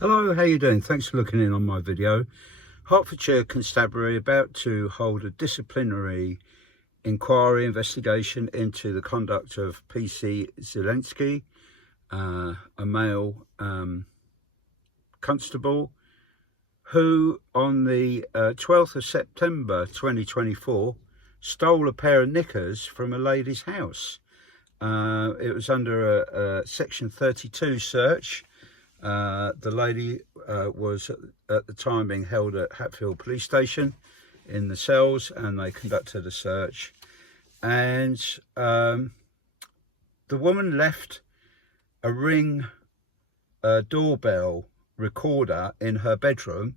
Hello, how you doing? Thanks for looking in on my video. Hertfordshire Constabulary about to hold a disciplinary inquiry investigation into the conduct of PC Zelensky, a male constable who on the 12th of September 2024 stole a pair of knickers from a lady's house. It was under a Section 32 search. The lady was at the time being held at Hatfield Police Station in the cells, and they conducted a search. And the woman left a Ring doorbell recorder in her bedroom,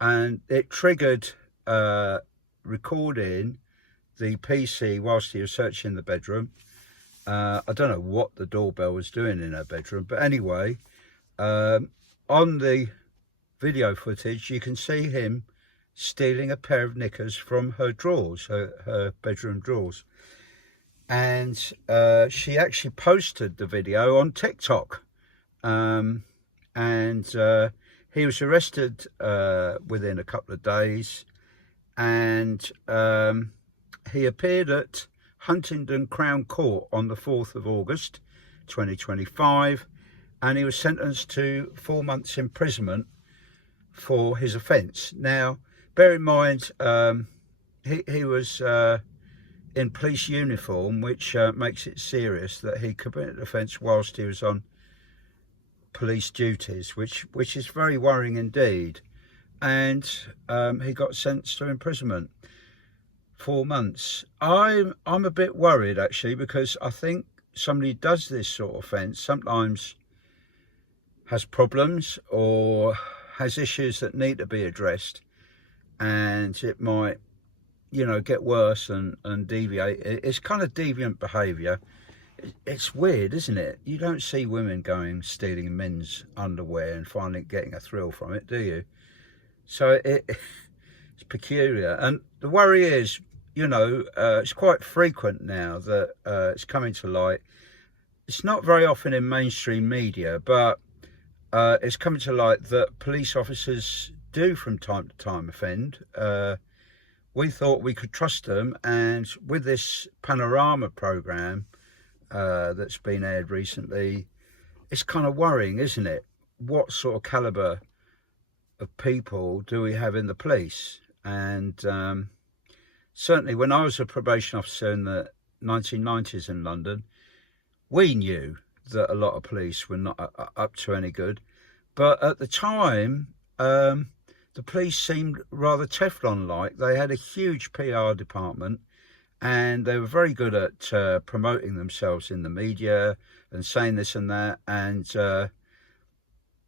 and it triggered recording the PC whilst he was searching the bedroom. I don't know what the doorbell was doing in her bedroom, but anyway, on the video footage you can see him stealing a pair of knickers from her drawers, her bedroom drawers, and she actually posted the video on TikTok, and he was arrested within a couple of days, and he appeared at Huntingdon Crown Court on the 4th of August 2025, and he was sentenced to 4 months imprisonment for his offence. Now, bear in mind, he was in police uniform, which makes it serious that he committed an offence whilst he was on police duties, which is very worrying indeed. And he got sentenced to imprisonment, 4 months. I'm a bit worried actually, because I think somebody who does this sort of offence sometimes has problems or has issues that need to be addressed, and it might, you know, get worse and deviate. It's kind of deviant behaviour. It's weird, isn't it? You don't see women going stealing men's underwear and getting a thrill from it, do you? So it's peculiar. And the worry is, you know, it's quite frequent now that it's coming to light. It's not very often in mainstream media, but it's coming to light that police officers do from time to time offend. We thought we could trust them, and with this Panorama Programme that's been aired recently, it's kind of worrying, isn't it? What sort of calibre of people do we have in the police? And certainly when I was a probation officer in the 1990s in London, we knew that a lot of police were not up to any good, but at the time the police seemed rather Teflon-like. They had a huge PR department, and they were very good at promoting themselves in the media and saying this and that, and there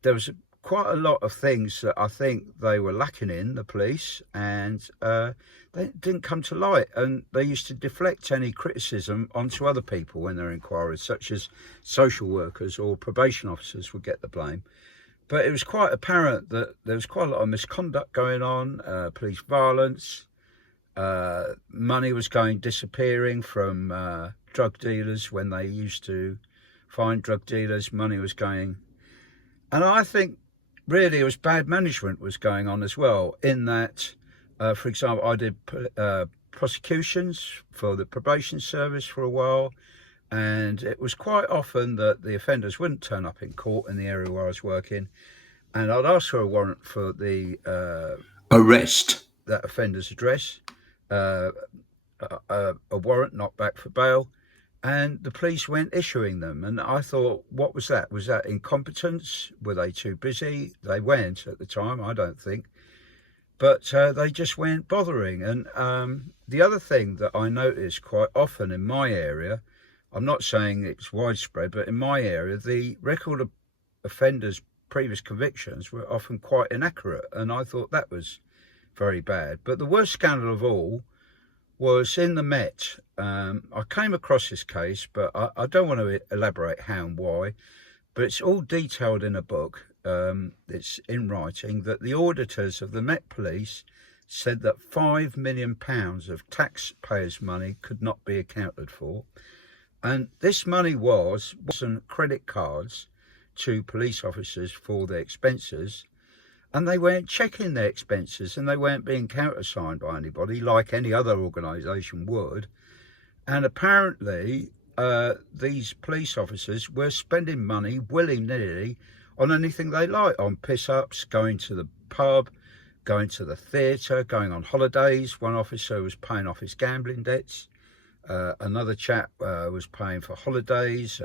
was quite a lot of things that I think they were lacking in, the police, and they didn't come to light, and they used to deflect any criticism onto other people when there were inquiries, such as social workers or probation officers would get the blame. But it was quite apparent that there was quite a lot of misconduct going on, police violence, money was disappearing from drug dealers. When they used to find drug dealers, money was going, and I think really it was bad management was going on as well, in that, for example, I did prosecutions for the probation service for a while, and it was quite often that the offenders wouldn't turn up in court in the area where I was working, and I'd ask for a warrant for the arrest, that offender's address, a warrant not back for bail, and the police weren't issuing them. And I thought, what was that? Was that incompetence? Were they too busy? They weren't at the time, I don't think. But they just weren't bothering. And the other thing that I noticed quite often in my area, I'm not saying it's widespread, but in my area, the record of offenders' previous convictions were often quite inaccurate. And I thought that was very bad. But the worst scandal of all was in the Met. I came across this case, but I don't want to elaborate how and why, but it's all detailed in a book. It's in writing that the auditors of the Met Police said that £5 million of taxpayers' money could not be accounted for. And this money wasn't credit cards to police officers for their expenses, and they weren't checking their expenses, and they weren't being countersigned by anybody like any other organisation would. And apparently these police officers were spending money willy-nilly on anything they like, on piss-ups, going to the pub, going to the theatre, going on holidays. One officer was paying off his gambling debts. Another chap was paying for holidays.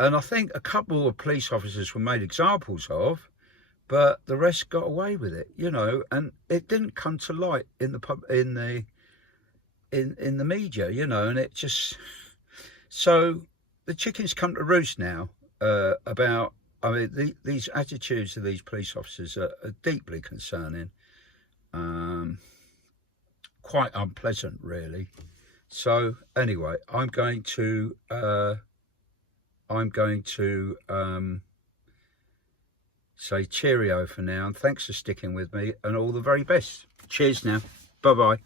And I think a couple of police officers were made examples of, but the rest got away with it, you know, and it didn't come to light in the media, you know, and it just... So the chickens come to roost now about... I mean, these attitudes of these police officers are deeply concerning, quite unpleasant, really. So anyway, I'm going to say cheerio for now, and thanks for sticking with me, and all the very best. Cheers now. Bye bye.